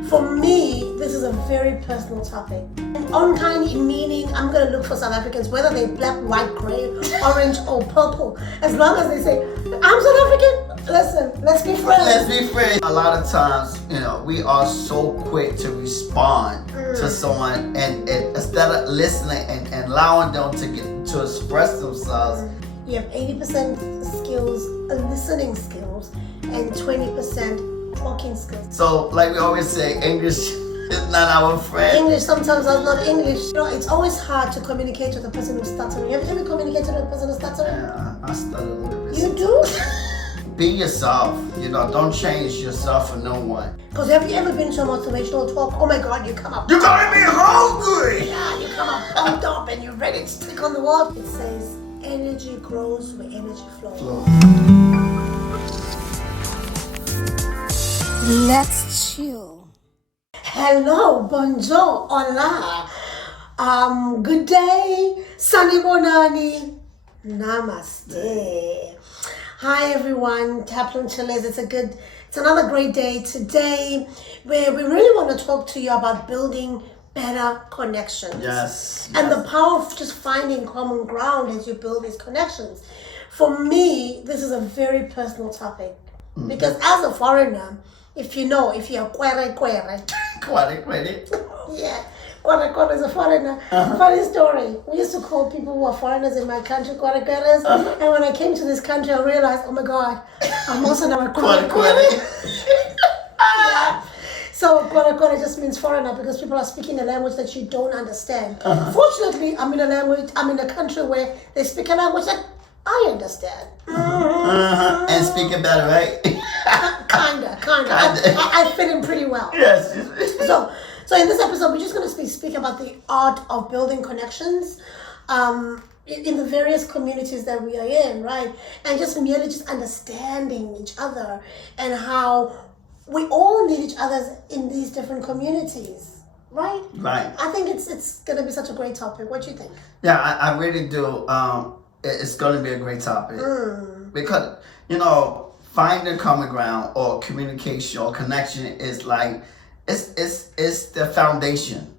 For me, this is a very personal topic. Unkind meaning, I'm going to look for South Africans, whether they're black, white, gray, orange, or purple. As long as they say, I'm South African, listen, let's be friends. Let's be friends. A lot of times, we are so quick to respond to someone, and instead of listening and allowing them to express themselves. You have 80% skills, listening skills, and 20% talking skills. So, like we always say, English is not our friend. English sometimes is not English. It's always hard to communicate with a person who's stuttering. Have you ever communicated with a person who's stuttering? Yeah, I stutter a little bit. You do? Be yourself. Don't change yourself for no one. Because have you ever been to a motivational talk? Oh my God, you come up. You gotta be hungry. Yeah, you come up pumped up and you're ready to stick on the wall. It says, energy grows where energy flows. Let's chill. Hello, bonjour, hola. Good day, sanibonani, namaste. Hi everyone, Chaplins. It's another great day today where we really want to talk to you about building better connections. Yes. And the power of just finding common ground as you build these connections. For me, this is a very personal topic. Because as a foreigner, if you're kwere. Yeah, kwere is a foreigner. Funny story. We used to call people who are foreigners in my country kwarekweres. And when I came to this country, I realized, oh my God, I'm also now a kwere. Yeah. So kwere just means foreigner because people are speaking a language that you don't understand. Fortunately, I'm in a country where they speak a language that I understand. And speak it better, right? Kinda. I fit in pretty well. Yes. So in this episode, we're just going to speak about the art of building connections in the various communities that we are in, right? And just merely understanding each other and how we all need each other in these different communities, right? Right. I think it's going to be such a great topic. What do you think? Yeah, I really do. It's going to be a great topic because finding common ground or communication or connection is like it's the foundation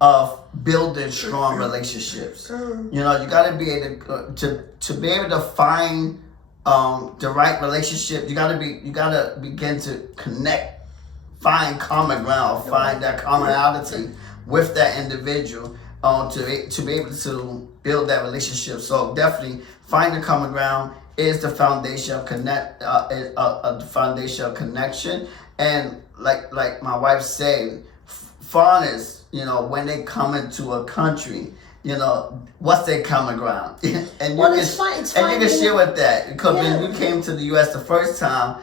of building strong relationships. You got to be able to be able to find the right relationship. You got to begin to connect, find common ground, find that commonality with that individual to be able to build that relationship. So definitely finding common ground is the foundation of the foundation of connection. And like my wife said, foreigners, when they come into a country, what's their common ground? And you can share with that because when you came to the U.S. the first time,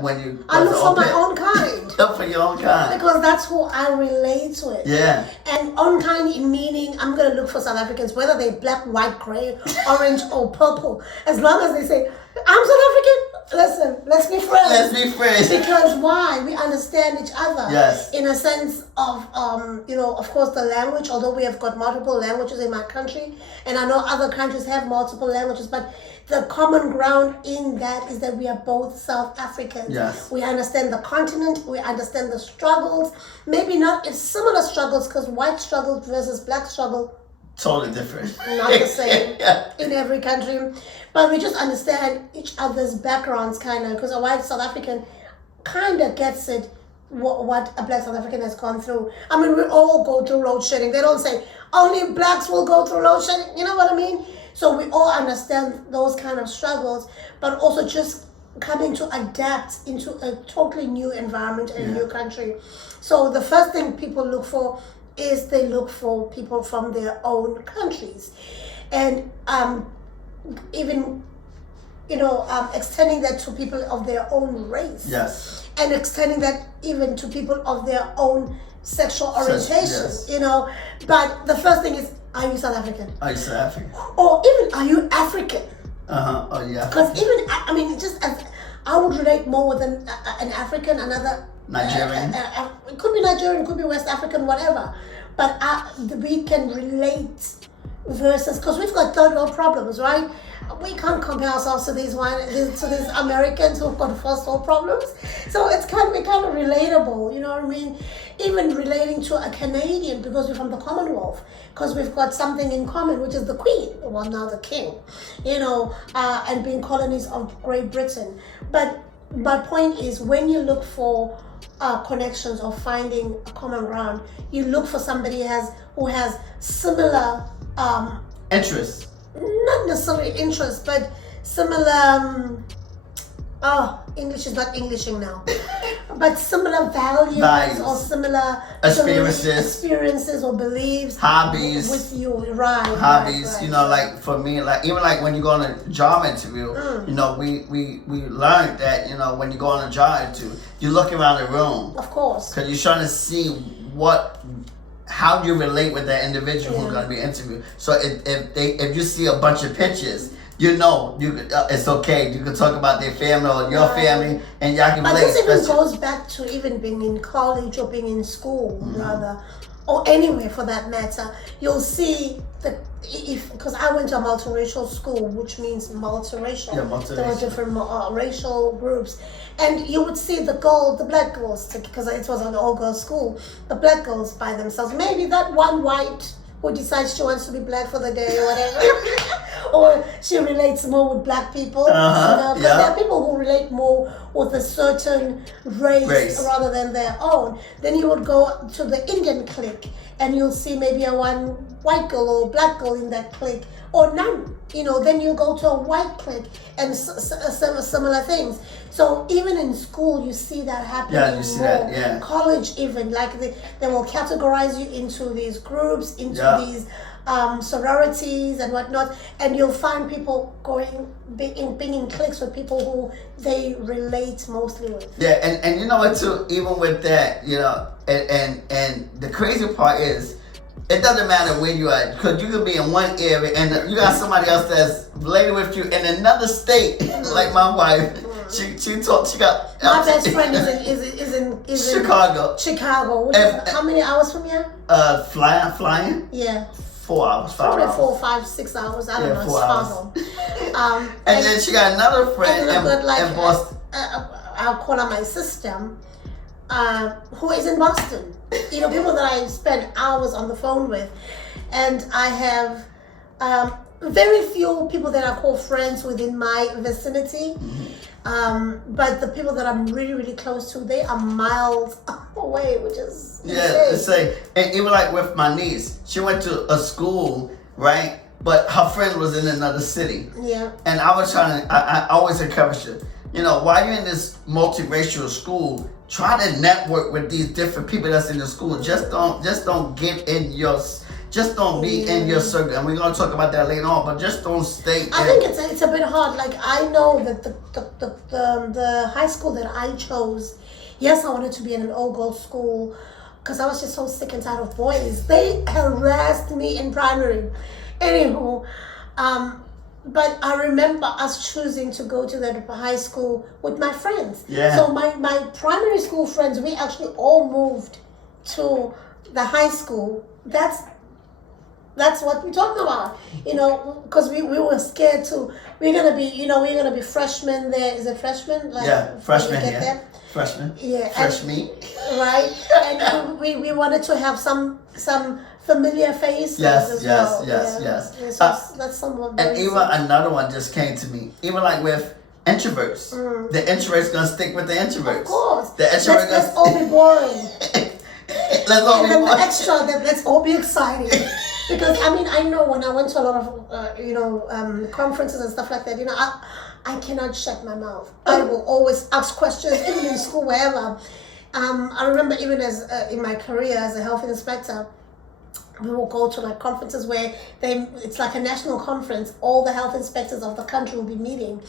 when you I look for my own kind. Look for your own kind because that's who I relate with. Yeah. And unkind meaning, I'm gonna look for South Africans, whether they're black, white, gray, orange, or purple. As long as they say, I'm South African. Listen, let's be friends. Let's be friends. Because why? We understand each other. Yes. In a sense of, of course, the language. Although we have got multiple languages in my country, and I know other countries have multiple languages, but the common ground in that is that we are both South Africans. Yes. We understand the continent. We understand the struggles. Maybe not similar struggles because white struggle versus black struggle. Totally different. Not the same in every country. But we just understand each other's backgrounds kind of because a white South African kind of gets it what a black South African has gone through. I mean, we all go through load shedding. They don't say only blacks will go through load shedding. You know what I mean? So we all understand those kind of struggles, but also just coming to adapt into a totally new environment and a new country. So the first thing people look for is they look for people from their own countries. And even, extending that to people of their own race. Yes. And extending that even to people of their own sexual orientation, yes. But the first thing is, are you South African? Are you South African? Or even, are you African? Oh, yeah. Because even, just as I would relate more with an African, another Nigerian. It could be Nigerian, it could be West African, whatever. But we can relate versus, because we've got third world problems, right? We can't compare ourselves to these Americans who've got first world problems. So it's kind of relatable, you know what I mean? Even relating to a Canadian, because we're from the Commonwealth, because we've got something in common, which is the Queen, well, now the King, and being colonies of Great Britain. But my point is, when you look for connections or finding a common ground, you look for somebody who has similar interests. Not necessarily interest, but similar. English is not Englishing now, but similar values or similar experiences or beliefs, hobbies with you, right? Hobbies, right. Like for me, even like when you go on a job interview, we learned that when you go on a job interview, you look around the room, of course, because you're trying to see how you relate with that individual who's going to be interviewed. So if you see a bunch of pictures, it's okay. You can talk about their family or your family, and y'all can relate. But this even goes back to even being in college or being in school, rather, or anywhere for that matter. You'll see that because I went to a multiracial school, which means multiracial. Yeah, multiracial. There were different racial groups. And you would see the black girls, because it was an all-girls school, the black girls by themselves. Maybe that one white who decides she wants to be black for the day or whatever, or she relates more with black people. Because there are people who relate more with a certain race rather than their own. Then you would go to the Indian clique, and you'll see maybe a one white girl or black girl in that clique, or none. Then you go to a white clique and similar things. So even in school, you see that happening. Yeah, you see that. Yeah. College, even they will categorize you into these groups, into these sororities and whatnot, and you'll find people being in cliques with people who they relate mostly with. Yeah, and you know what too? Even with that, and the crazy part is, it doesn't matter where you are, because you could be in one area and you got somebody else that's related with you in another state, like my wife. She got my best friend is in Chicago. Which is how many hours from here? Flying. Yeah. 4 hours, 5 Probably hours. 4, 5, 6 hours. I don't know. 4 It's far hours. And then she got another friend in Boston. I'll call her my sister, who is in Boston. People that I spend hours on the phone with, and I have very few people that I call friends within my vicinity. But the people that I'm really, really close to, they are miles away, which is insane. And even like with my niece, she went to a school, right? But her friend was in another city. Yeah. And I was I always encourage her, while you're in this multiracial school, try to network with these different people that's in the school. Just don't get in just don't be in your circle, and we're gonna talk about that later on. But just don't stay. I think it's a bit hard. Like, I know that the high school that I chose, yes, I wanted to be in an all-girls school because I was just so sick and tired of boys. They harassed me in primary. Anywho, but I remember us choosing to go to the high school with my friends. Yeah. So my primary school friends, we actually all moved to the high school. That's what we're talking about, because we were scared to. We're gonna be freshmen there. Is it freshmen? Freshmen. Yeah, freshmen. Yeah, fresh meat. Right, and we wanted to have some familiar faces. Yes. So that's somewhat. And even another one just came to me. Even like with introverts, the introverts gonna stick with the introverts. Of course. The introverts. Let's all be boring. Let's all be boring. The extra, let's all be exciting. Because I know when I went to a lot of conferences and stuff like that, I cannot shut my mouth. I will always ask questions, even in school, wherever. I remember even as in my career as a health inspector, we will go to like conferences where it's like a national conference. All the health inspectors of the country will be meeting,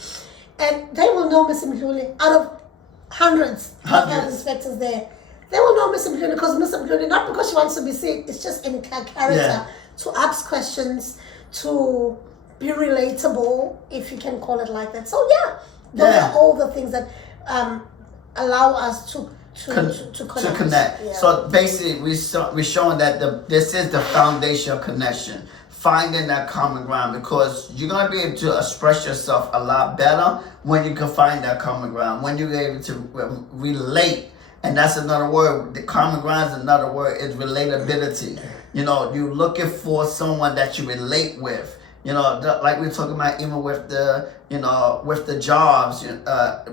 and they will know Miss Mhluli out of hundreds of health inspectors there. They will know Miss Mhluli because Miss Mhluli, not because she wants to be seen, it's just in character to ask questions, to be relatable, if you can call it like that. So those are all the things that allow us to connect. Yeah. So basically, we're showing that this is the foundation of connection. finding that common ground, because you're going to be able to express yourself a lot better when you can find that common ground, when you're able to relate. And that's another word. The common ground is another word. It's relatability. You know, you're looking for someone that you relate with. You know, like we're talking about, even with the, you know, with the jobs,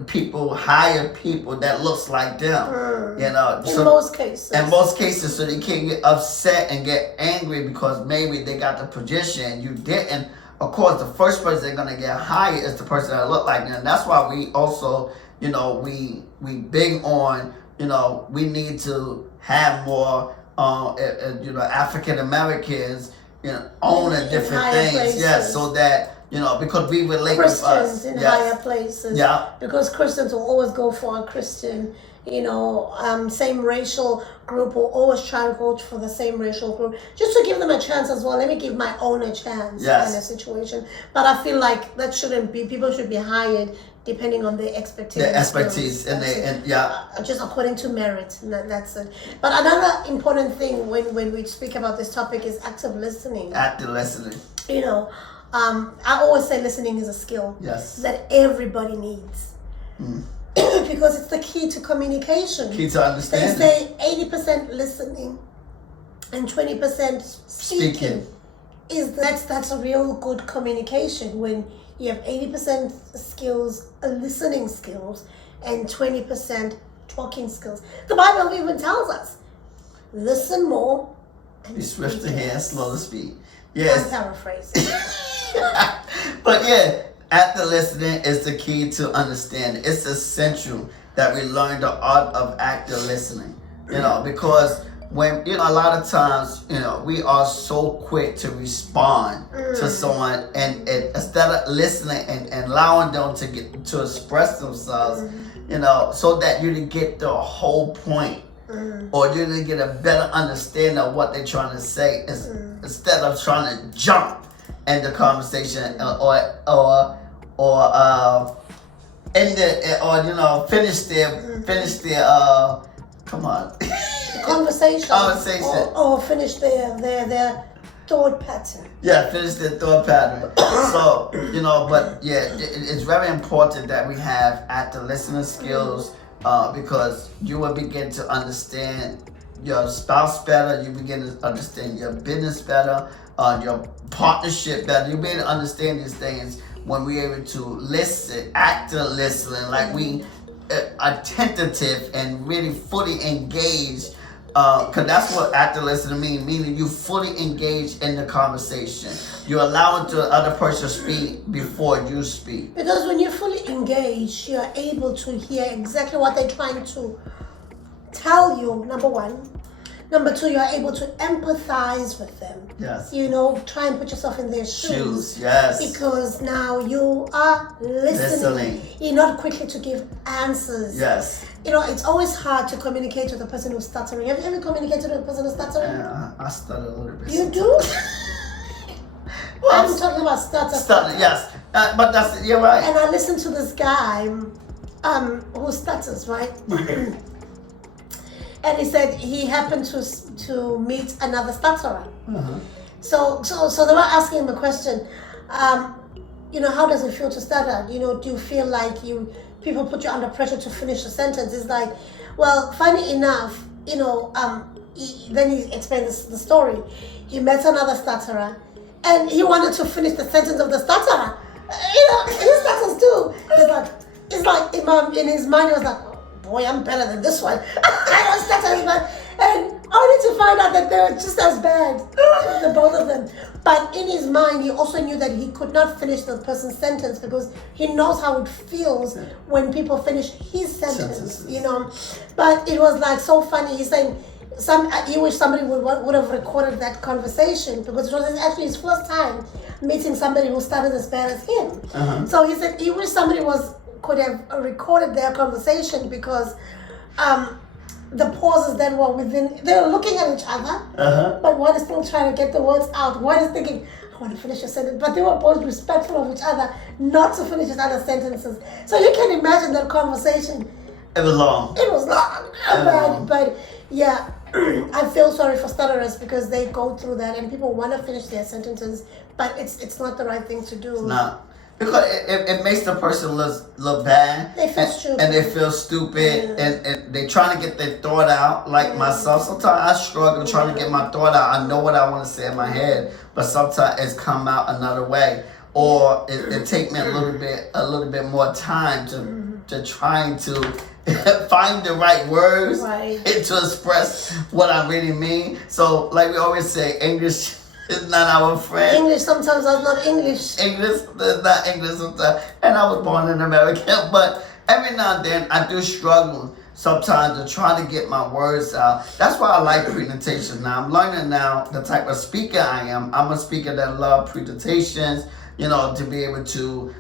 people hire people that looks like them. You know, in most cases. In most cases, so they can't get upset and get angry because maybe they got the position, you didn't. Of course, the first person they're gonna get hired is the person that look like them. And that's why we also, you know, we big on, you know, we need to have more, you know, African Americans, you know, owning different things. Places. Yes, so that, you know, because we relate Christians with us. in higher places. Yeah. Because Christians will always go for a Christian, you know, same racial group will always try to go for the same racial group. Just to give them a chance as well. Let me give my own a chance in a situation. But I feel like that shouldn't be. People should be hired depending on their expertise. Their expertise and just according to merit. That's it. But another important thing when we speak about this topic is active listening. Active listening. You know, I always say listening is a skill. Yes. That everybody needs. Because it's the key to communication. Key to understanding. They say 80% listening and 20% speaking. That's a real good communication when you have 80% skills, listening skills, and 20% talking skills. The Bible even tells us, listen more and be swift to hear, slow to speak. Yes. I'm paraphrasing. But yeah, active listening is the key to understanding. It's essential that we learn the art of active listening. You know, because when, you know, a lot of times, you know, we are so quick to respond to someone, and instead of listening and allowing them to express themselves, you know, so that you can get the whole point, or you can get a better understanding of what they're trying to say, instead of trying to jump in the conversation or you know, finish their come on. Conversation. Or finish their thought pattern. Yeah, finish their thought pattern. So, you know, but yeah, it's very important that we have active listening skills, because you will begin to understand your spouse better, you begin to understand your business better, your partnership better. You'll be able to understand these things when we're able to listen, active listening, like we are tentative and really fully engaged. Because that's what active listening means, meaning you fully engage in the conversation. You allow the other person to speak before you speak. Because when you're fully engaged, you're able to hear exactly what they're trying to tell you, number one. Number two, you're able to empathize with them. Yes. You know, try and put yourself in their shoes. Yes. Because now you are listening. You're not quickly to give answers. Yes. You know, it's always hard to communicate with a person who's stuttering. Have you ever communicated with a person who's stuttering? Yeah, I stutter a little bit. You do? Well, I'm talking about stutter. Yes. But that's, you're right. And I listened to this guy who stutters, right? And he said he happened to meet another stutterer. So they were asking him a question. You know, how does it feel to stutter? You know, do you feel like people put you under pressure to finish a sentence? It's like, well, funny enough, you know, then he explained the story. He met another stutterer, and he wanted to finish the sentence of the stutterer. You know, he stutters too. It's like in his mind, he was like, boy, I'm better than this one. I don't stutter as bad. And only to find out that they were just as bad, the both of them. But in his mind, he also knew that he could not finish the person's sentence because he knows how it feels when people finish his sentence, you know. But it was like so funny. He's saying, he wish somebody would have recorded that conversation because it was actually his first time meeting somebody who started as bad as him. So he said he wish somebody could have recorded their conversation because the pauses that were within, they were looking at each other, but one is still trying to get the words out. One is thinking, I want to finish a sentence, but they were both respectful of each other not to finish each other's sentences. So you can imagine that conversation. It was long. It was long, but yeah, I feel sorry for stutterers because they go through that and people want to finish their sentences, but it's not the right thing to do. No. Because it makes the person look bad. They feel stupid. And they feel stupid. Yeah. And they trying to get their thought out. Like myself, sometimes I struggle trying to get my thought out. I know what I want to say in my head, but sometimes it's come out another way. Or it take me a little bit more time to trying to find the right words to express what I really mean. So like we always say, English is not our friend. English sometimes is not English. English is not English sometimes. And I was born in America, but every now and then I do struggle sometimes to try to get my words out. That's why I like presentations now. I'm learning now the type of speaker I am. I'm a speaker that love presentations, to be able to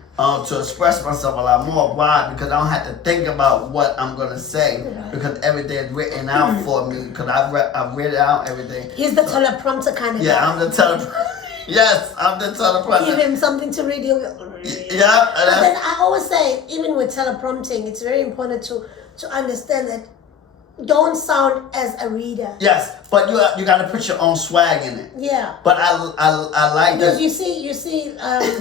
express myself a lot more. Why? Because I don't have to think about what I'm going to say, because everything is written out for me, because I've read out everything. He's the teleprompter kind of guy. Yeah, I'm the teleprompter. Yes, I'm the teleprompter. Give him something to read. Yeah. But then I always say, even with teleprompting, it's very important to understand that don't sound as a reader. Yes, but you got to put your own swag in it. Yeah. But I like because that. you see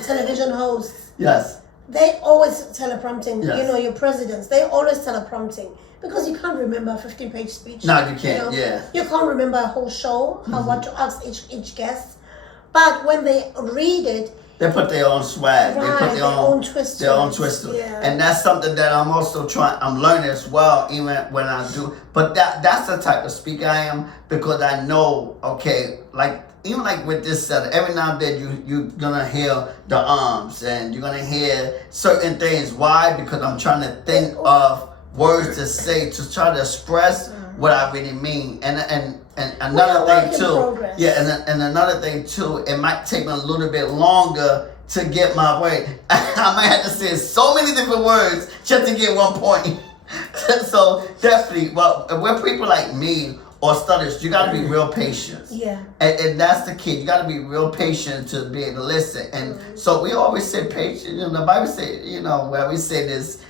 television hosts. Yes. They always teleprompting. Yes. Your presidents. They always teleprompting because you can't remember a 15-page speech. No, you can't. You can't remember a whole show. What to ask each guest. But when they read it, they put their own swag. Right, they put their own twist. Their own twist. Yeah. And that's something that I'm learning as well, even when I do. But that's the type of speaker I am, because I know, okay, even with this set, every now and then you're gonna hear the arms and you're gonna hear certain things. Why? Because I'm trying to think of words to say to try to express what I really mean. And another thing too, and another thing too, it might take me a little bit longer to get my way. I might have to say so many different words just to get one point. So definitely, when people like me or stutters, you got to be real patient. Yeah. And that's the key. You got to be real patient to be able to listen. And so we always say patient. The Bible say, where we say this,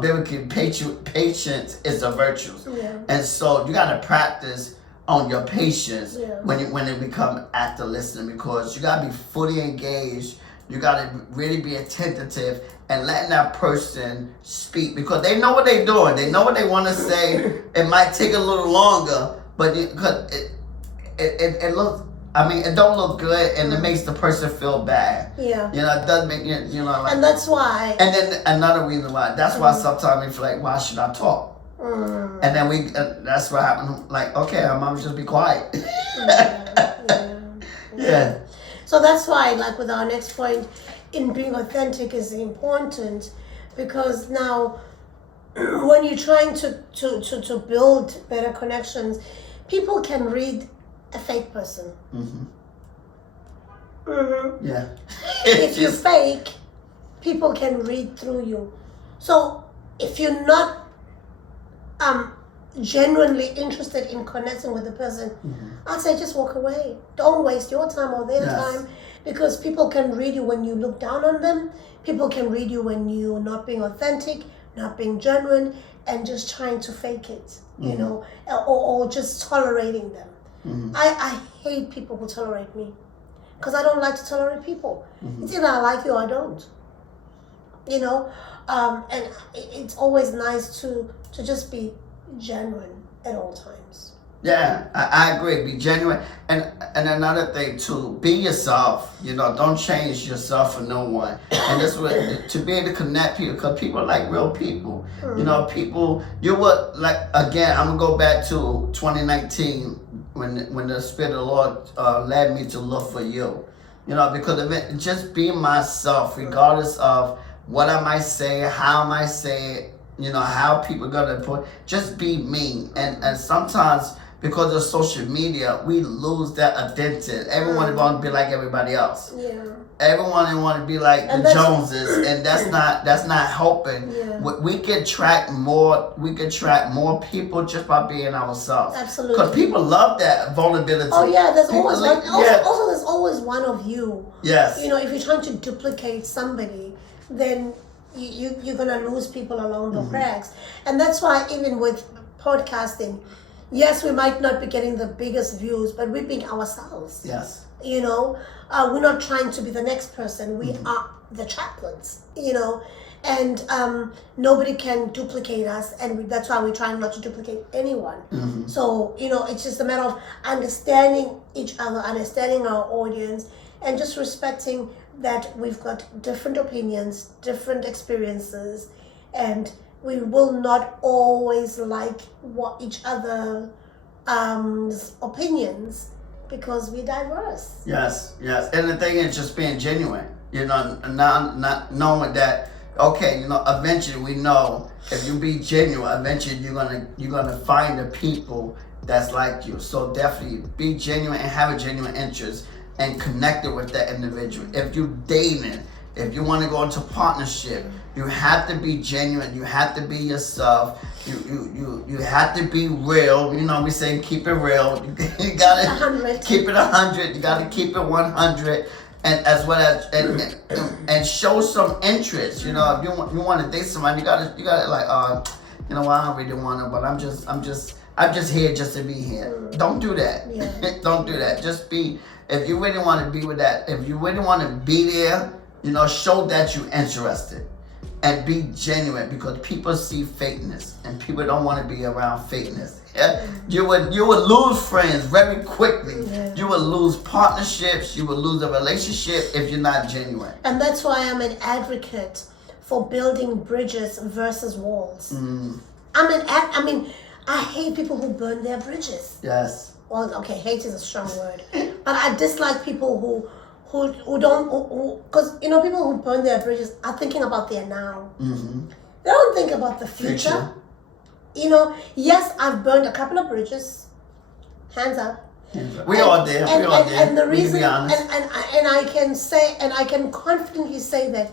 biblically, patience is a virtue. Yeah. And so you got to practice on your patience Yeah. when it become active listening, because you got to be fully engaged. You got to really be attentive and letting that person speak, because they know what they're doing. They know what they want to say. It might take a little longer, but because it looks, it don't look good, and it makes the person feel bad. Yeah. It does make and that's why. And then another reason why. That's why sometimes we feel like, why should I talk? And then that's what happened. Like, okay, I'm gonna just be quiet. Yeah. So that's why, with our next point, in being authentic is important, because now when you're trying to build better connections, people can read a fake person. Yeah. If you're fake, people can read through you. So if you're not genuinely interested in connecting with the person, I'd say just walk away. Don't waste your time or their time, because people can read you when you look down on them. People can read you when you're not being authentic, not being genuine, and just trying to fake it, or just tolerating them. I hate people who tolerate me, because I don't like to tolerate people. It's either I like you or I don't. And it's always nice to just be genuine at all times. Yeah, I agree. Be genuine. And another thing too, be yourself. Don't change yourself for no one. And this way, to be able to connect people, because people are like real people. People, again, I'm going to go back to 2019 when the Spirit of the Lord led me to look for you. Because of it, just be myself, regardless of what I might say, how I might say it, how people are going to put, just be me. And sometimes, because of social media, we lose that identity. Everyone want to be like everybody else. Yeah. Everyone want to be like the Joneses, and that's not helping. Yeah. We can track more. We can track more people just by being ourselves. Absolutely. Because people love that vulnerability. Oh yeah, there's people always one. Also, there's always one of you. Yes. If you're trying to duplicate somebody, then you're gonna lose people along the cracks. And that's why even with podcasting, Yes, we might not be getting the biggest views, but we're being ourselves. Yes. You know, we're not trying to be the next person. We are the Chaplins, you know, and nobody can duplicate us, and that's why we're trying not to duplicate anyone. So, you know, it's just a matter of understanding each other, understanding our audience, and just respecting that we've got different opinions, different experiences, and we will not always like what each other opinions, because we're diverse. Yes, yes. And the thing is just being genuine. You know, not knowing that, okay, you know, eventually we know if you be genuine, eventually you're gonna find the people that's like you. So definitely be genuine and have a genuine interest and connect it with that individual. If you're dating, if you want to go into partnership, you have to be genuine. You have to be yourself. You have to be real. You know, we say keep it real. You gotta 100. keep it 100. You gotta keep it 100, and as well as and show some interest. You know, if you want to date somebody, you gotta like you know what, I don't really want to, but I'm just here just to be here. Don't do that. Yeah. Don't do that. Just be. If you really want to be with that, if you really want to be there, you know, show that you're interested. And be genuine, because people see fakeness and people don't want to be around fakeness. Yeah? You would lose friends very quickly. Yeah. You would lose partnerships. You would lose a relationship if you're not genuine. And that's why I'm an advocate for building bridges versus walls. I mean, I hate people who burn their bridges. Yes. Well, okay, hate is a strong word, but I dislike people who don't, because you know, people who burn their bridges are thinking about their now. They don't think about the future. You know, yes, I've burned a couple of bridges. Hands up. We all did. We all did. And the reason, be honest. and I can say, and I can confidently say that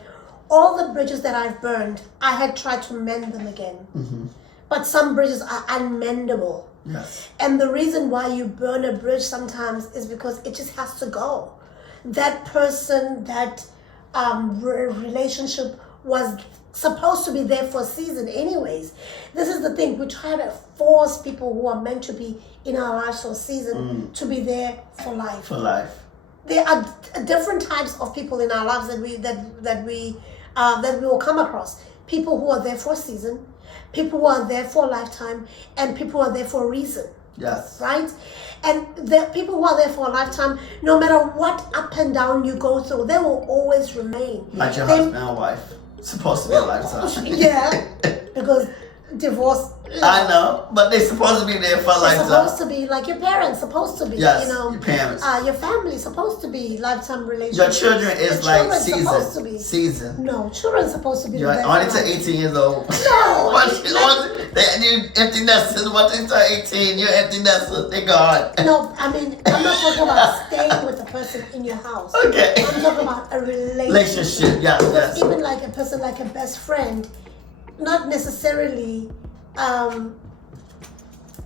all the bridges that I've burned, I had tried to mend them again. But some bridges are unmendable. Yes. And the reason why you burn a bridge sometimes is because it just has to go. That person, that relationship was supposed to be there for a season anyways. This is the thing. We try to force people who are meant to be in our lives for a season to be there for life. For life. There are different types of people in our lives that we will come across. People who are there for a season, people who are there for a lifetime, and people who are there for a reason. Yes. Right? And the people who are there for a lifetime, no matter what up and down you go through, they will always remain. Like your husband and wife. Supposed to be a lifetime. Yeah. Because divorce. I know, but they're supposed to be there for a lifetime. Supposed to be like your parents, supposed to be. Yes, you know, your parents. Your family supposed to be lifetime relationships. Your children is Your like children supposed to season. be. Season. No, children supposed to be. You're only to 18 years old. No. You empty nesters. Once they turn 18, you're empty nesters. They gone. No, I mean, I'm not talking about staying with the person in your house. Okay. I'm talking about a Relationship, yes, yes. Even like a person, like a best friend, not necessarily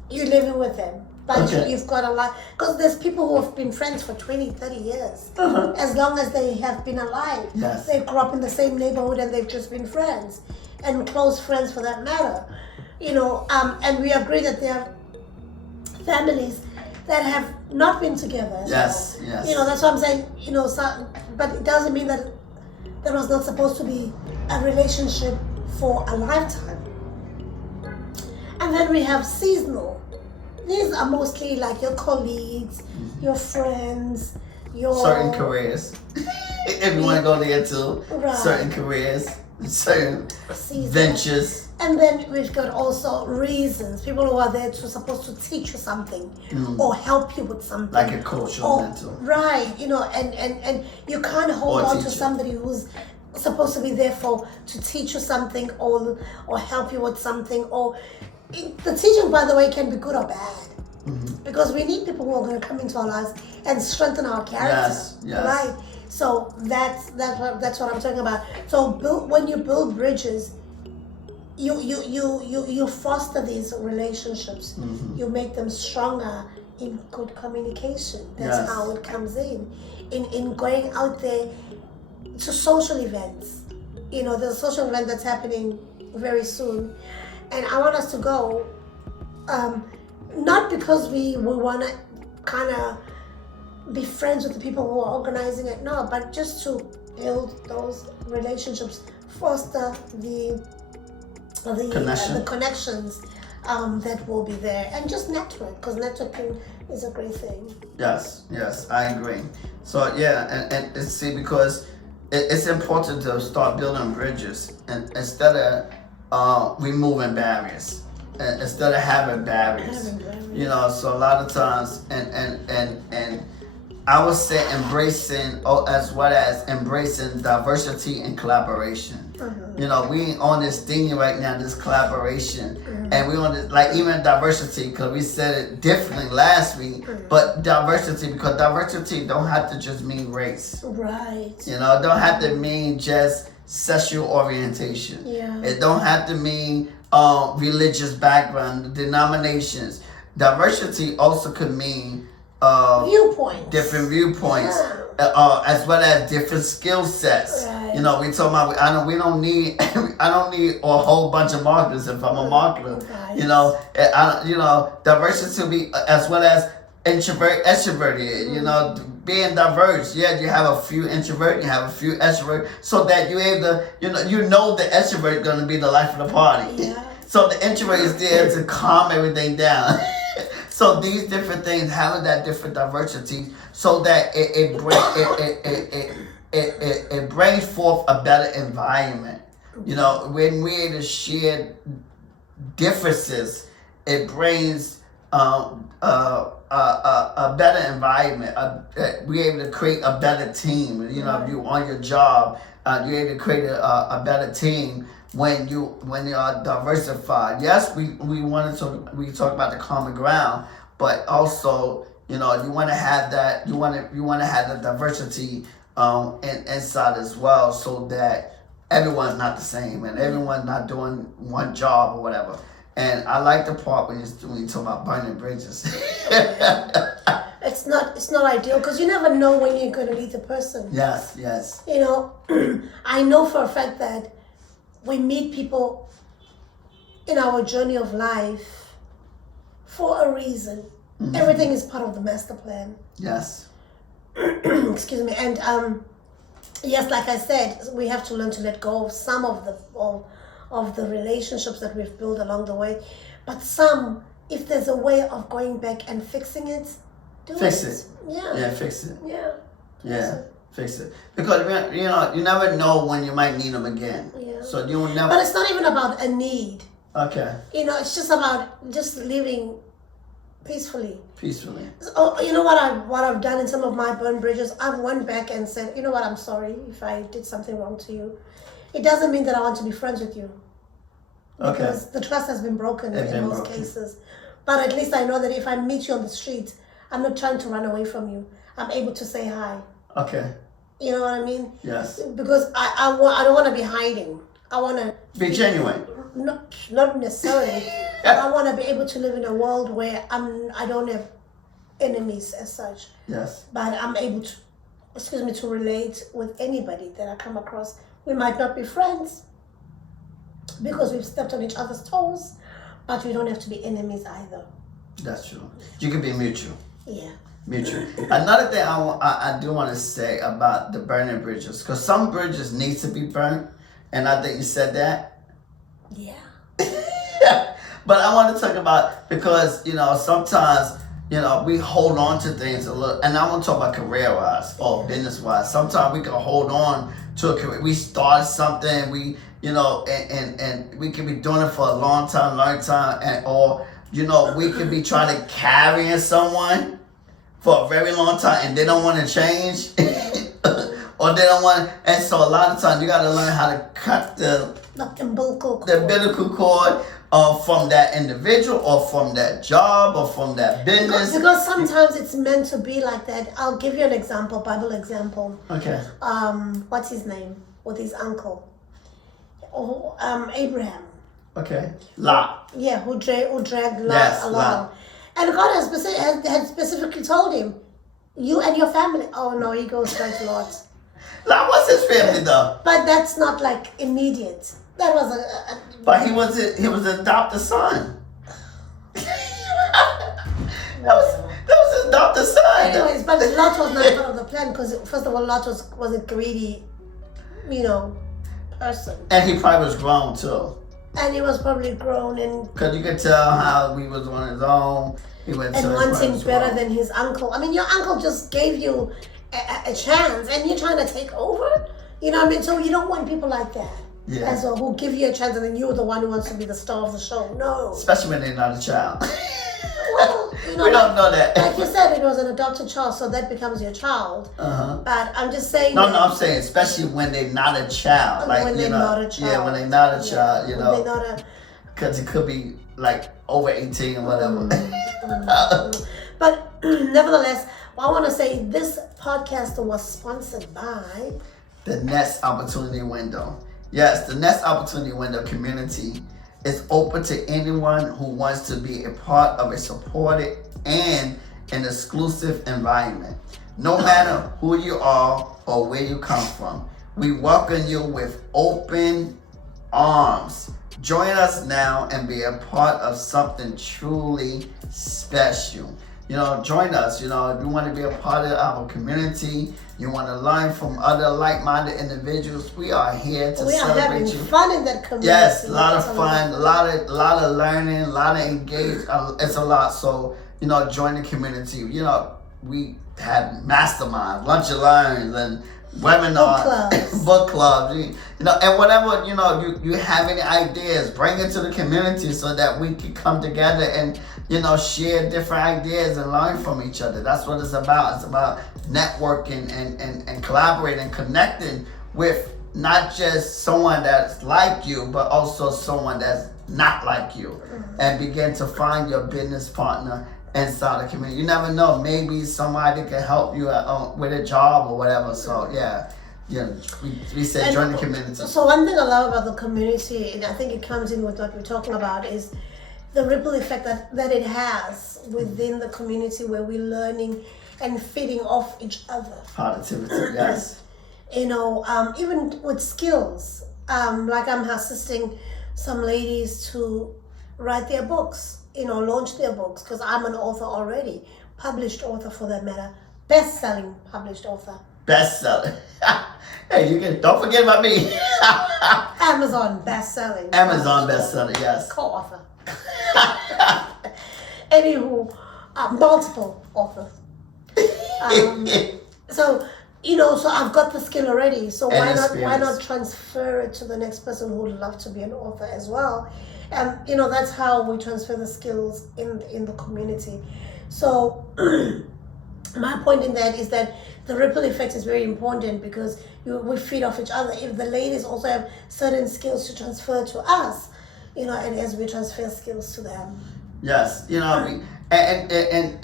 you're living with them, but you've got a lot. Because there's people who have been friends for 20, 30 years. As long as they have been alive. Yes. They grew up in the same neighborhood and they've just been friends. And close friends for that matter. You know, and we agree that there are families that have not been together. Yes, yes. You know, that's what I'm saying. You know, but it doesn't mean that there was not supposed to be a relationship for a lifetime. And then we have seasonal. These are mostly like your colleagues, your friends, your certain careers. If you want to go there too, right. Certain careers, certain ventures. And then we've got also reasons. People who are there supposed to teach you something or help you with something. Like a coach or mentor. Right, you know, and you can't hold on to somebody who's supposed to be there to teach you something or help you with something. Or the teaching, by the way, can be good or bad. Because we need people who are going to come into our lives and strengthen our character. Yes. Right? So that's what I'm talking about. So when you build bridges, you foster these relationships. You make them stronger in good communication. That's how it comes in going out there to social events. You know, there's a social event that's happening very soon, and I want us to go. not because we want to kind of be friends with the people who are organizing it, no, but just to build those relationships, foster the connections that will be there, and just network, because networking is a great thing. Yes, I agree. So yeah, and see, because it's important to start building bridges, and instead of removing barriers, and instead of having barriers. You know, so a lot of times, and I would say embracing, as well as embracing diversity and collaboration. You know, we on this thing right now, this collaboration, and we on this, like, even diversity, because we said it differently last week, but diversity, because diversity don't have to just mean race. Right. You know, it don't have to mean just sexual orientation. Yeah. It don't have to mean religious background, denominations. Diversity also could mean viewpoints, different viewpoints, as well as different skill sets. Right. You know, we talking about. We don't need. I don't need a whole bunch of marketers if I'm a marketer. Right. You know, diversity will be as well as extroverted. You know, being diverse. Yeah, you have a few introverts, you have a few extroverts, so that you're able to. You know the extrovert is going to be the life of the party. Yeah. So the introvert is there to calm everything down. So these different things, having that different diversity, so that it brings forth a better environment. You know, when we're able to share differences, it brings a better environment. We're able to create a better team. You know, if you're on your job, you're able to create a better team when you are diversified. Yes, we talk about the common ground, but also, you know, you want to have that. You want to have the diversity inside as well, so that everyone's not the same and everyone's not doing one job or whatever. And I like the part when you talk about burning bridges. It's not ideal, because you never know when you're going to lead the person. Yes. You know, I know for a fact that we meet people in our journey of life for a reason. Mm-hmm. Everything is part of the master plan. Yes. Excuse me. And yes, like I said, we have to learn to let go of some of the relationships that we've built along the way. But some, if there's a way of going back and fixing it, fix it. Yeah, fix it. Yeah. Fix it. Because, you know, you never know when you might need them again. Yeah. So you will never. But it's not even about a need. Okay. You know, it's just about just living peacefully. So, you know what I've done in some of my burn bridges? I've went back and said, you know what, I'm sorry if I did something wrong to you. It doesn't mean that I want to be friends with you. Because the trust has been broken in most cases. But at least I know that if I meet you on the street, I'm not trying to run away from you. I'm able to say hi. Okay. You know what I mean? Yes. Because I don't want to be hiding. I want to be genuine. Not necessarily. But I want to be able to live in a world where I don't have enemies as such. Yes. But I'm able to relate with anybody that I come across. We might not be friends because we've stepped on each other's toes, but we don't have to be enemies either. That's true. You can be mutual. Yeah. Mutual. Another thing I do want to say about the burning bridges, because some bridges need to be burnt, and I think you said that. Yeah. But I want to talk about, because, you know, sometimes, you know, we hold on to things a little, and I want to talk about career-wise or business-wise. Sometimes we can hold on to a career. We start something, you know, and we can be doing it for a long time, or, you know, we could be trying to carry someone for a very long time, and they don't want to change, or they don't want. And so a lot of times you got to learn how to cut the umbilical cord from that individual, or from that job, or from that business. Because sometimes it's meant to be like that. I'll give you an example, Bible example. Okay. What's his name? With his uncle. Abraham. Okay. Lot. Yeah, who dragged Lot along. Lot. And God had specifically told him, you and your family. Oh no, he goes straight to Lot. Lot was his family though. But that's not like immediate. That was But he was an adopted son. was his adopted son. Anyways, but Lot was not part of the plan because first of all, Lot was a greedy, person. And he probably was grown too. And he was probably grown and. Because you could tell how he was on his own. He went and wanting better than his uncle. I mean, your uncle just gave you a chance, and you're trying to take over. You know what I mean? So you don't want people like that. Yeah. As well, who give you a chance, and then you're the one who wants to be the star of the show. No. Especially when they're not a child. Well, we don't know that. Like you said, it was an adopted child, so that becomes your child. But I'm just saying. No, I'm saying especially when they're not a child. Like when they're not a child. Yeah, when they're not a child, When they're not a. Because it could be like over 18 or whatever. But nevertheless, I want to say this podcast was sponsored by the Next Opportunity Window. Yes, the Next Opportunity Window community is open to anyone who wants to be a part of a supported and an exclusive environment. No matter who you are or where you come from, we welcome you with open arms. Join us now and be a part of something truly special. Join us. If you want to be a part of our community, you want to learn from other like-minded individuals, we are here to celebrate you. We are having fun in that community. Yes, a lot of fun, a lot of learning, a lot of engagement. It's a lot. So, join the community. We have masterminds, lunch and learns, and webinars, book clubs, and whatever, you have any ideas, bring it to the community so that we can come together and, share different ideas and learn from each other. That's what it's about. It's about networking and collaborating and connecting with not just someone that's like you, but also someone that's not like you, and begin to find your business partner inside the community. You never know. Maybe somebody can help you with a job or whatever. So we said join the community. So one thing I love about the community, and I think it comes in with what we're talking about, is the ripple effect that it has within the community, where we're learning and feeding off each other. Positivity, yes. Even with skills, like I'm assisting some ladies to write their books, launch their books, because I'm an author already, published author for that matter, best-selling published author. Bestseller. Hey, don't forget about me. Amazon best-selling. Amazon bestseller, yes. Co-author. Anywho, multiple authors. So I've got the skill already. So why not transfer it to the next person who would love to be an author as well? And that's how we transfer the skills in the community. So my point in that is that the ripple effect is very important, because we feed off each other. If the ladies also have certain skills to transfer to us, and as we transfer skills to them. Yes, and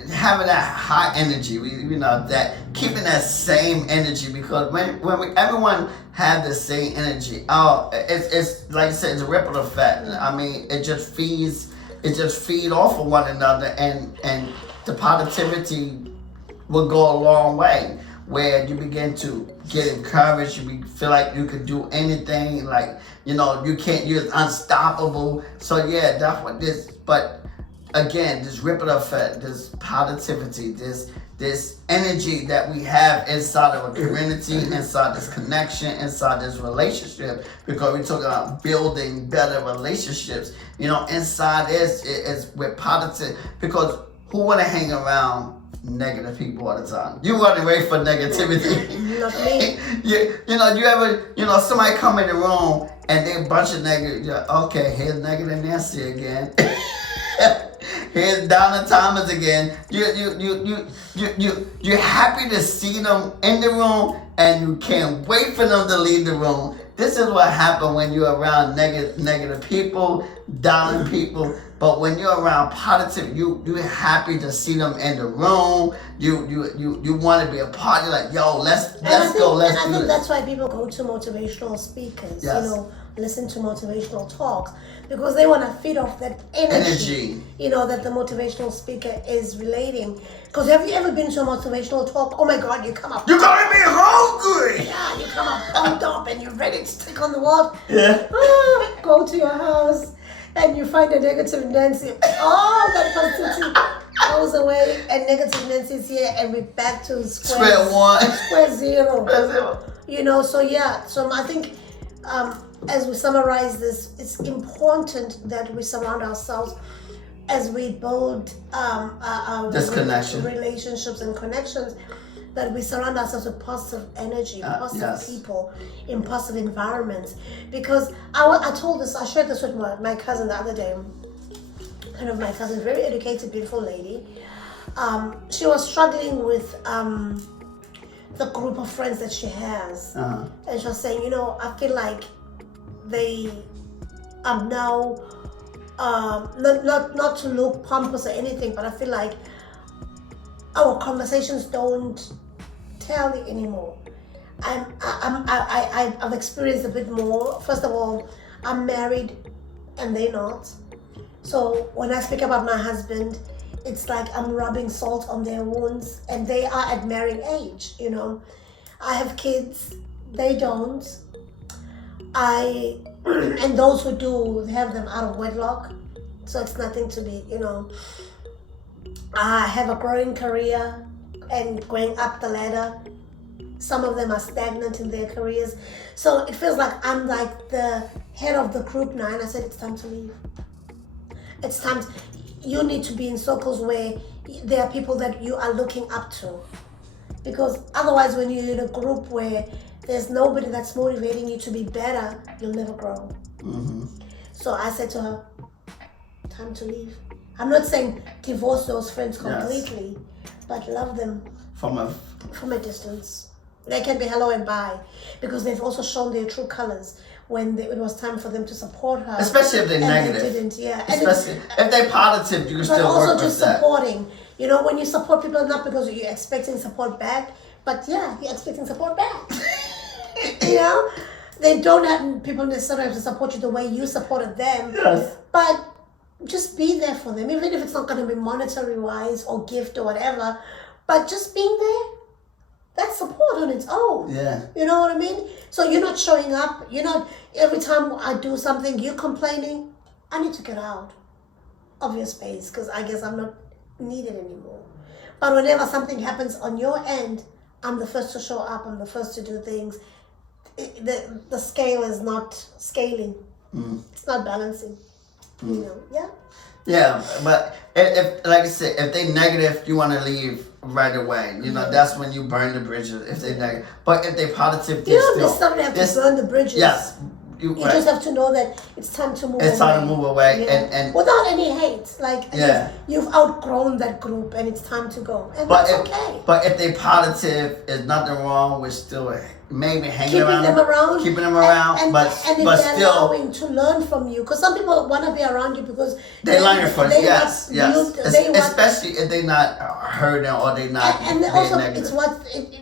having that high energy, that keeping that same energy, because when everyone have the same energy, it's like I said, it's a ripple effect. I mean, it just feeds off of one another, and the positivity will go a long way, where you begin to get encouraged, you feel like you could do anything, like, you're unstoppable. So yeah, that's what this, but again, this ripple effect, this positivity, this energy that we have inside of a community, inside this connection, inside this relationship, because we're talking about building better relationships, inside is with positive, because who want to hang around negative people all the time? You running away for negativity. Not me. You ever, somebody come in the room and they a bunch of negative. Okay, here's negative Nancy again. Here's Donna Thomas again. You're happy to see them in the room, and you can't wait for them to leave the room. This is what happens when you're around negative people, down people. But when you're around positive, you're happy to see them in the room. You want to be a part. You're like, yo, let's go. I think that's why people go to motivational speakers. Yes. Listen to motivational talks, because they want to feed off that energy. That the motivational speaker is relating. Because have you ever been to a motivational talk? Oh my God, you come up. You're gonna be hungry. Yeah, you come up pumped up and you're ready to stick on the wall. Yeah. Go to your house and you find a negative Nancy. Oh, that positivity goes away, and negative Nancy's here, and we're back to Square one. square zero. You know, so yeah, so I think as we summarize this, it's important that we surround ourselves as we build this connection, relationships and connections, that we surround ourselves with positive energy, positive people, in positive environments. Because I shared this with my cousin the other day. Kind of my cousin, very educated, beautiful lady. She was struggling with the group of friends that she has, and she was saying, you know, I feel like they are now not to look pompous or anything, but I feel like our conversations don't tally anymore. I've experienced a bit more. First of all, I'm married and they're not. So when I speak about my husband, it's like I'm rubbing salt on their wounds, and they are at marrying age, you know. I have kids, they don't. And those who do have them out of wedlock, so it's nothing to be, you know. I have a growing career and going up the ladder. Some of them are stagnant in their careers. So it feels like I'm like the head of the group now, and I said it's time to leave. It's time you need to be in circles where there are people that you are looking up to. Because otherwise, when you're in a group where there's nobody that's motivating you to be better, you'll never grow. So I said to her, time to leave. I'm not saying divorce those friends completely, but love them from a distance. They can be hello and bye, because they've also shown their true colors when it was time for them to support her. Especially if they're negative. They didn't, yeah. Especially if they're positive, you can still work with that. But also just supporting. You know, when you support people, not because you're expecting support back, but yeah, you're expecting support back. You know? They don't have people necessarily have to support you the way you supported them. Yes. But just be there for them, even if it's not going to be monetary wise or gift or whatever, but just being there, that's support on its own. Yeah. You know what I mean? So you're not showing up, you're not, every time I do something, you're complaining. I need to get out of your space because I guess I'm not needed anymore. But whenever something happens on your end, I'm the first to show up, I'm the first to do things. The scale is not scaling. It's not balancing. You know, yeah. Yeah, but if like I said, if they negative, you want to leave right away. You know, that's when you burn the bridges. If they negative, but if they positive, you don't necessarily have to burn the bridges. Yes, you just have to know that it's time to move. It's time to move away, and without any hate. Like you've outgrown that group, and it's time to go, and but that's okay. But if they positive, there's nothing wrong with still maybe hanging keeping them around, but if but they're still allowing to learn from you, because some people want to be around you because they learn from you. Yes. Especially if they not hurting or they not. And also, it's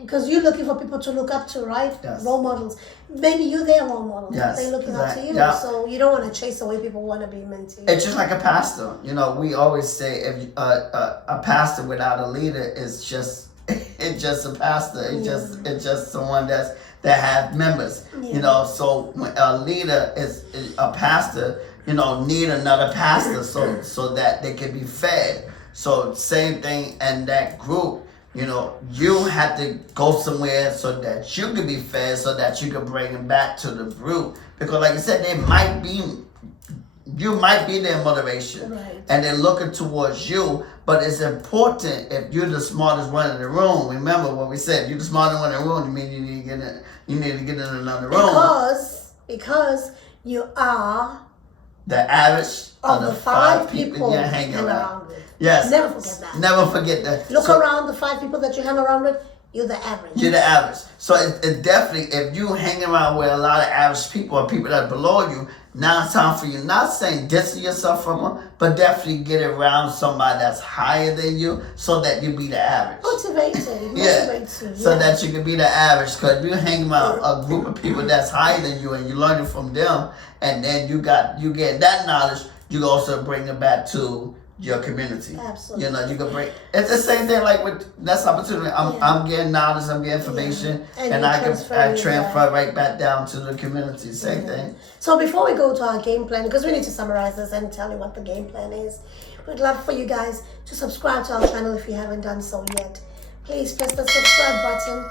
because you're looking for people to look up to, right? Yes. Role models. Maybe you're their role model. Yes. They're looking up to you, so you don't want to chase away people who want to be mentored. It's just like a pastor. You know, we always say if a pastor without a leader is just. It's just a pastor. It's just someone that have members. You know, so when a leader is a pastor, you know, need another pastor so that they can be fed. So same thing in that group. You know, you have to go somewhere so that you can be fed, so that you can bring them back to the group. Because, like I said, you might be their motivation, right, and they're looking towards you. But it's important, if you're the smartest one in the room, remember what we said, you're the smartest one in the room, you mean you need to get in another room. Because you are the average of the 5 people you're hanging around with. Yes. Never forget that. Never forget that. Look around the 5 people that you hang around with, you're the average. You're the average. So it definitely, if you hang around with a lot of average people or people that are below you, now it's time for you, not saying distance yourself from them, but definitely get around somebody that's higher than you so that you be the average. Motivating. So that you can be the average. Because you hang around a group of people that's higher than you and you're learning from them, and then you get that knowledge, you also bring it back to your community. Absolutely. You know, you can bring. It's the same thing like with that's opportunity. I'm getting knowledge, I'm getting information, and I transfer right back down to the community. Same thing. So before we go to our game plan, because we need to summarize this and tell you what the game plan is, We'd love for you guys to subscribe to our channel if you haven't done so yet. Please press the subscribe button,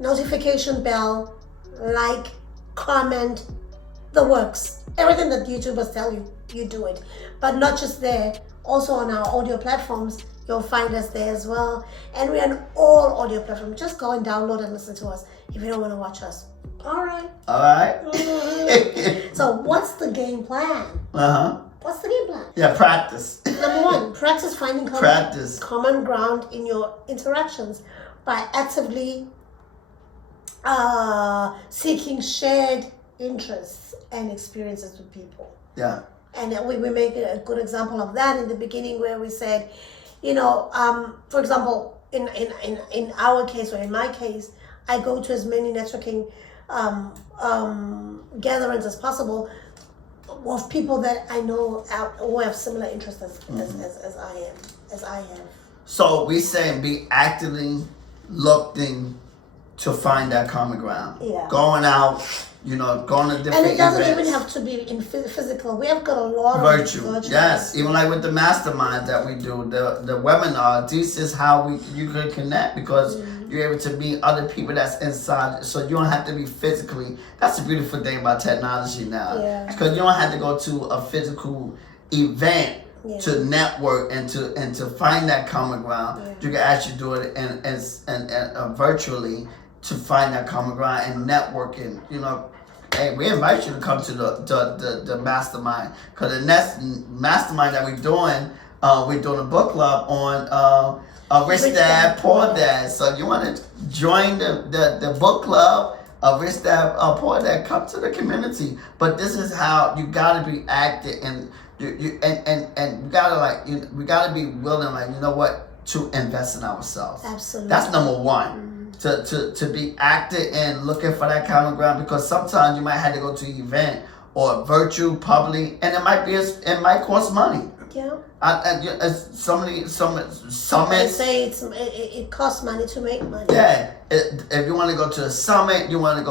notification bell, like, comment, the works. Everything that YouTubers tell you, you do it. But not just there, also on our audio platforms, you'll find us there as well. And we're on all audio platforms. Just go and download and listen to us if you don't want to watch us. All right. All right. So what's the game plan? What's the game plan? Yeah, practice. Number one, practice finding common ground in your interactions by actively seeking shared interests and experiences with people. Yeah. And we make a good example of that in the beginning where we said, you know, for example, in our case or in my case, I go to as many networking gatherings as possible of people that I know who have similar interests as I have. So we saying be actively looking to find that common ground. Yeah. Going out, you know, going to different events. And it doesn't even have to be in physical. We have got a lot of virtual. Yes, even like with the masterminds that we do, the webinar, this is how you can connect because you're able to meet other people that's inside, so you don't have to be physically. That's the beautiful thing about technology now. Yeah. Because you don't have to go to a physical event to network and to find that common ground. Yeah. You can actually do it and virtually to find that common ground and networking. You know, hey, we invite you to come to the mastermind because the next mastermind that we're doing a book club on Rich Dad, Poor Dad. So you want to join the book club of Rich Dad, Poor Dad, come to the community. But this is how you got to be active and you gotta we gotta be willing, like, you know what, to invest in ourselves. Absolutely. That's number one. To be active and looking for that common ground, because sometimes you might have to go to an event or virtual, public, and it might cost money. Yeah. Summits. They say it costs money to make money. Yeah. If you want to go to a summit, even like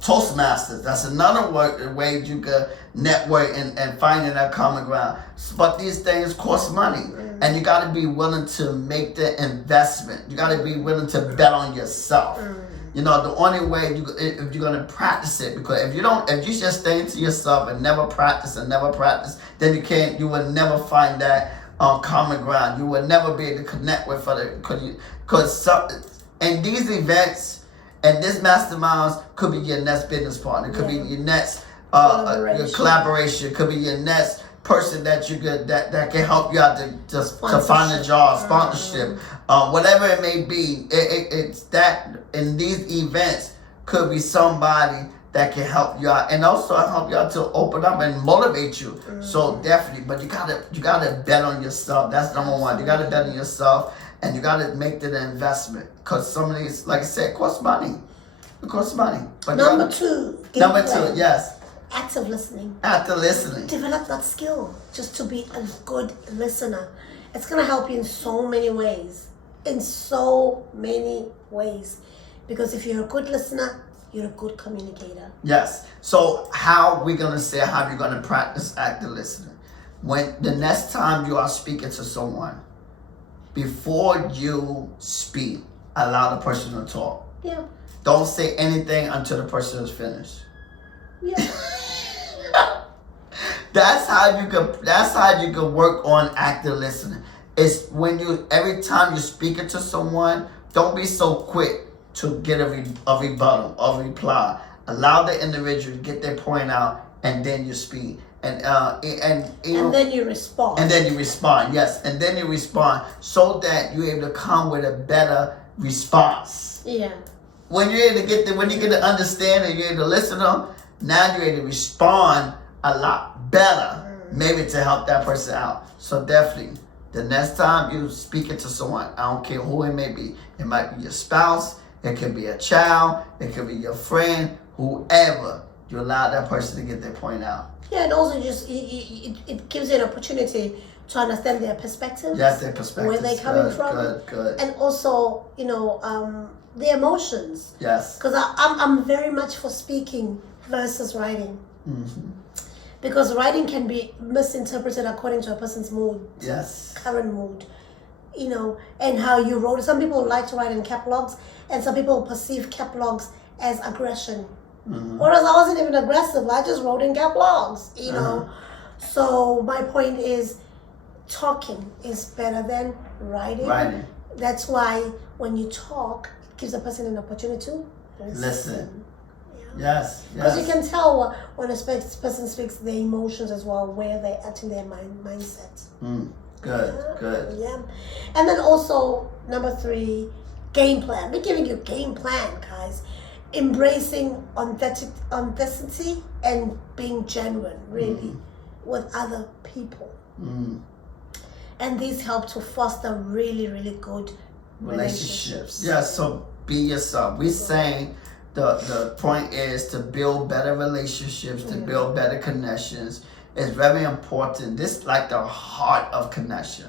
Toastmasters. That's another way you could network and finding that common ground. But these things cost money, and you got to be willing to make the investment. You got to be willing to bet on yourself. You know, the only way if you're gonna practice it, because if you just stay to yourself and never practice, then you will never find that common ground. You will never be able to connect with other, and these events and this masterminds could be your next business partner, could be your next your collaboration, could be your next person that you could that can help you out to find a job, sponsorship, whatever it may be. It's that in these events could be somebody that can help you out and also help you out to open up and motivate you. So definitely, but you gotta bet on yourself. That's number one. You gotta bet on yourself and you gotta make the investment, because some of these, like I said, cost money. It costs money. But number two, yes. Active listening. Active listening. Develop that skill just to be a good listener. It's going to help you in so many ways. Because if you're a good listener, you're a good communicator. Yes. So how you're going to practice active listening? When the next time you are speaking to someone, before you speak, allow the person to talk. Yeah. Don't say anything until the person is finished. Yeah. That's how you can work on active listening. It's when every time you're speaking to someone, don't be so quick to get a rebuttal or reply. Allow the individual to get their point out, and then you speak. And then you respond. Yes. And then you respond so that you're able to come with a better response. Yeah. When you're able to when you get to understand and you're able to listen to them, now you're able to respond a lot better, maybe to help that person out. So definitely, the next time you speaking to someone, I don't care who it may be. It might be your spouse, it could be a child, it could be your friend, whoever. You allow that person to get their point out. Yeah, and also just it gives you an opportunity to understand their perspective. Yes, their perspective. Where they're coming from. Good. And also, the emotions. Yes. Because I'm very much for speaking versus writing. Mm-hmm. because writing can be misinterpreted according to a person's mood, Yes. current mood, and how you wrote it. Some people like to write in cap logs, and some people perceive cap logs as aggression. Whereas I wasn't even aggressive. I just wrote in cap logs, So my point is, talking is better than writing. That's why when you talk, it gives a person an opportunity to listen. Yes. Because you can tell when a person speaks their emotions as well, where they're at in their mindset. Good. Yeah. And then also, number 3, game plan. We're giving you game plan, guys. Embracing authenticity and being genuine, really, with other people. And these help to foster really, really good relationships. Yeah, so be yourself. We're saying the point is to build better relationships, to build better connections. It's very important. This is like the heart of connection.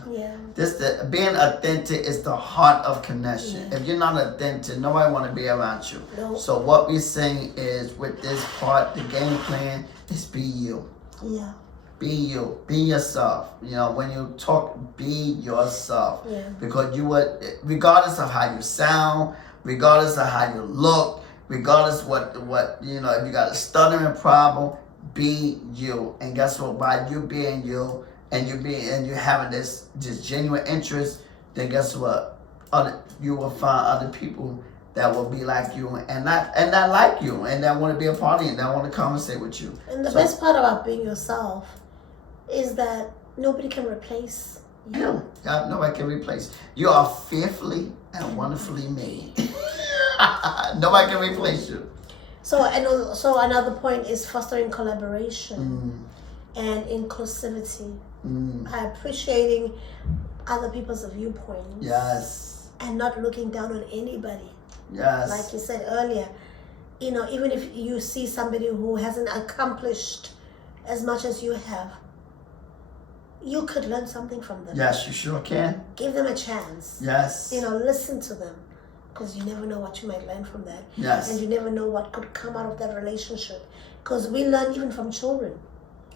Being authentic is the heart of connection. If you're not authentic, nobody want to be around you. Nope. So what we're saying is, with this part, the game plan is be you. Yeah. Be you. Be yourself. When you talk, be yourself. Because you would, regardless of how you sound, regardless of how you look, regardless what if you got a stuttering problem, be you. And guess what? By you being you, and you having this genuine interest, then guess what? You will find other people that will be like you and not like you, and that want to be a part of you, and that want to conversate with you. And the best part about being yourself is that nobody can replace you. Nobody can replace. You are fearfully and wonderfully made. Nobody can replace you. So another point is fostering collaboration and inclusivity. Appreciating other people's viewpoints. Yes. And not looking down on anybody. Yes. Like you said earlier, even if you see somebody who hasn't accomplished as much as you have, you could learn something from them. Yes, you sure can. Give them a chance. Yes. Listen to them. Because you never know what you might learn from that. Yes. And you never know what could come out of that relationship. Because we learn even from children.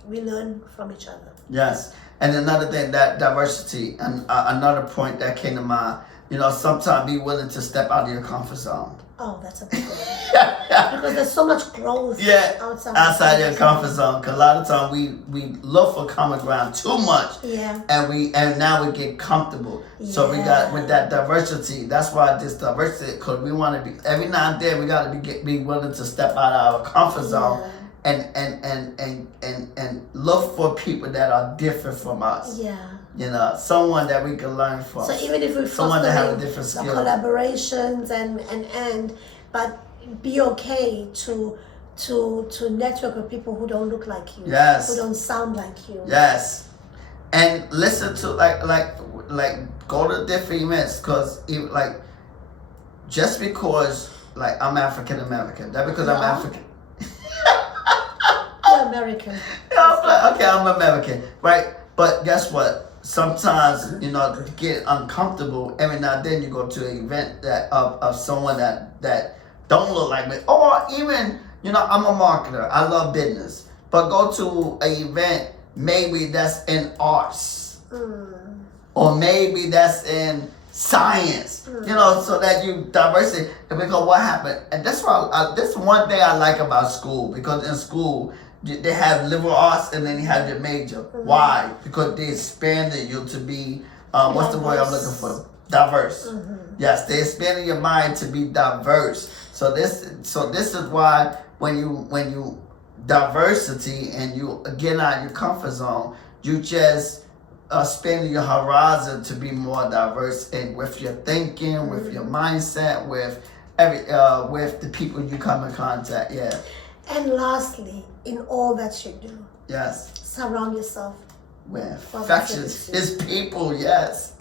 We learn from each other. Yes. And another thing, that diversity, and another point that came to mind, sometimes be willing to step out of your comfort zone. Oh, that's a big one. Because there's so much growth outside your comfort zone. Because a lot of times we look for common ground too much. Yeah. And now we get comfortable. So we got, with that diversity, that's why this diversity, because we want to be, every now and then we got to be willing to step out of our comfort zone and look for people that are different from us. Yeah. Someone that we can learn from. So even if we someone that have a the different skill, collaborations but be okay to network with people who don't look like you. Yes. Who don't sound like you. Yes. And listen to like go to different events, because just because I'm African American, that because I'm African. You're American. Okay, I'm American, right? But guess what? Sometimes, to get uncomfortable, every now and then you go to an event of someone that don't look like me. Or even, I'm a marketer. I love business. But go to an event maybe that's in arts. Or maybe that's in science. So that you diversity. Because what happened? And that's why this one thing I like about school. Because in school, they have liberal arts and then you have your major. Why? Because they expanded you to be, what's the word I'm looking for? Diverse. Yes, they expanded your mind to be diverse. So this is why when you diversity and you get out of your comfort zone, you just expanding your horizon to be more diverse, and with your thinking, with your mindset, with the people you come in contact. Yeah. And lastly, in all that you do, surround yourself with infectious people,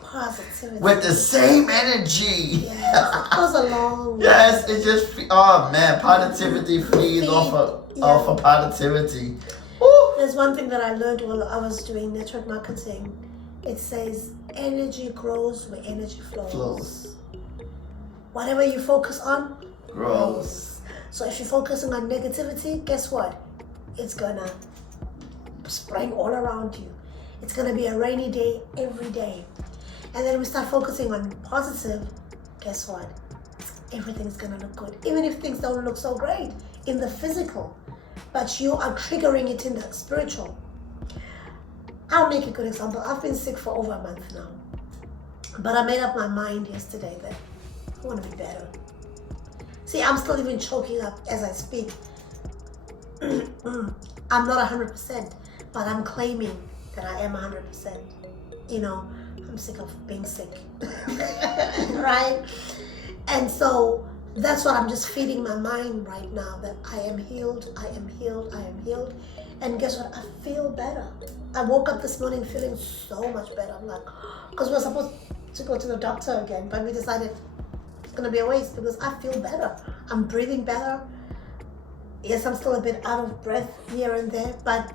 positivity, with the same energy. Yes, it goes along. Yes, it just positivity feeds off of positivity. Woo. There's one thing that I learned while I was doing network marketing. It says energy grows where energy flows. Whatever you focus on grows. So if you're focusing on negativity, guess what? It's gonna spraying all around you. It's going to be a rainy day every day. And then we start focusing on positive, guess what? Everything's going to look good. Even if things don't look so great in the physical, but you are triggering it in the spiritual. I'll make a good example. I've been sick for over a month now. But I made up my mind yesterday that I want to be better. See, I'm still even choking up as I speak. I'm not 100%, but I'm claiming that I am 100%. You know, I'm sick of being sick. Right? And so that's what I'm just feeding my mind right now, that I am healed, I am healed, I am healed. And guess what? I feel better. I woke up this morning feeling so much better. I'm like, because we're supposed to go to the doctor again, but we decided it's going to be a waste because I feel better. I'm breathing better. Yes, I'm still a bit out of breath here and there, but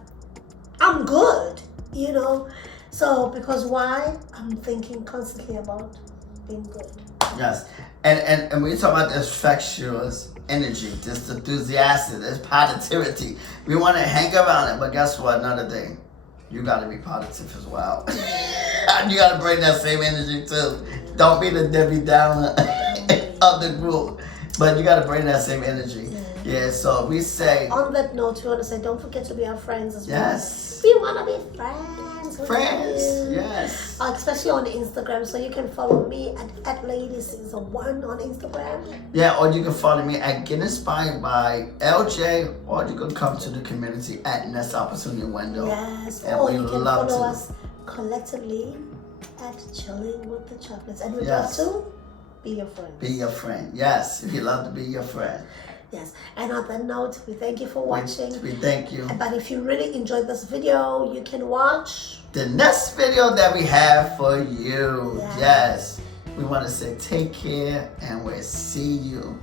I'm good, you know. So, because why? I'm thinking constantly about being good. Yes. And when you talk about this infectious energy, this enthusiastic, this positivity, we want to hang around it, but guess what? Another thing, you got to be positive as well. You got to bring that same energy too. Don't be the Debbie Downer of the group, but you got to bring that same energy. Yeah, so we say... On that note, we want to say, don't forget to be our friends as well. Yes. We want to be friends with Friends, you. yes. Especially on Instagram, so you can follow me at LadySeason1 on Instagram. Yeah, or you can follow me at Get Inspired by LJ, or you can come to the community at Next Opportunity Window. Yes, and or we you can love follow to. us collectively at Chilling with the Chaplins. And we'd Yes. love to be your friend. Be your friend. Yes, we love to be your friend. Yes, and on that note, we thank you for watching. We thank you. But if you really enjoyed this video, you can watch The next video that we have for you. Yeah. Yes. We want to say take care, and we'll see you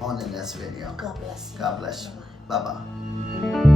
on the next video. God bless you. God bless you. Bye-bye.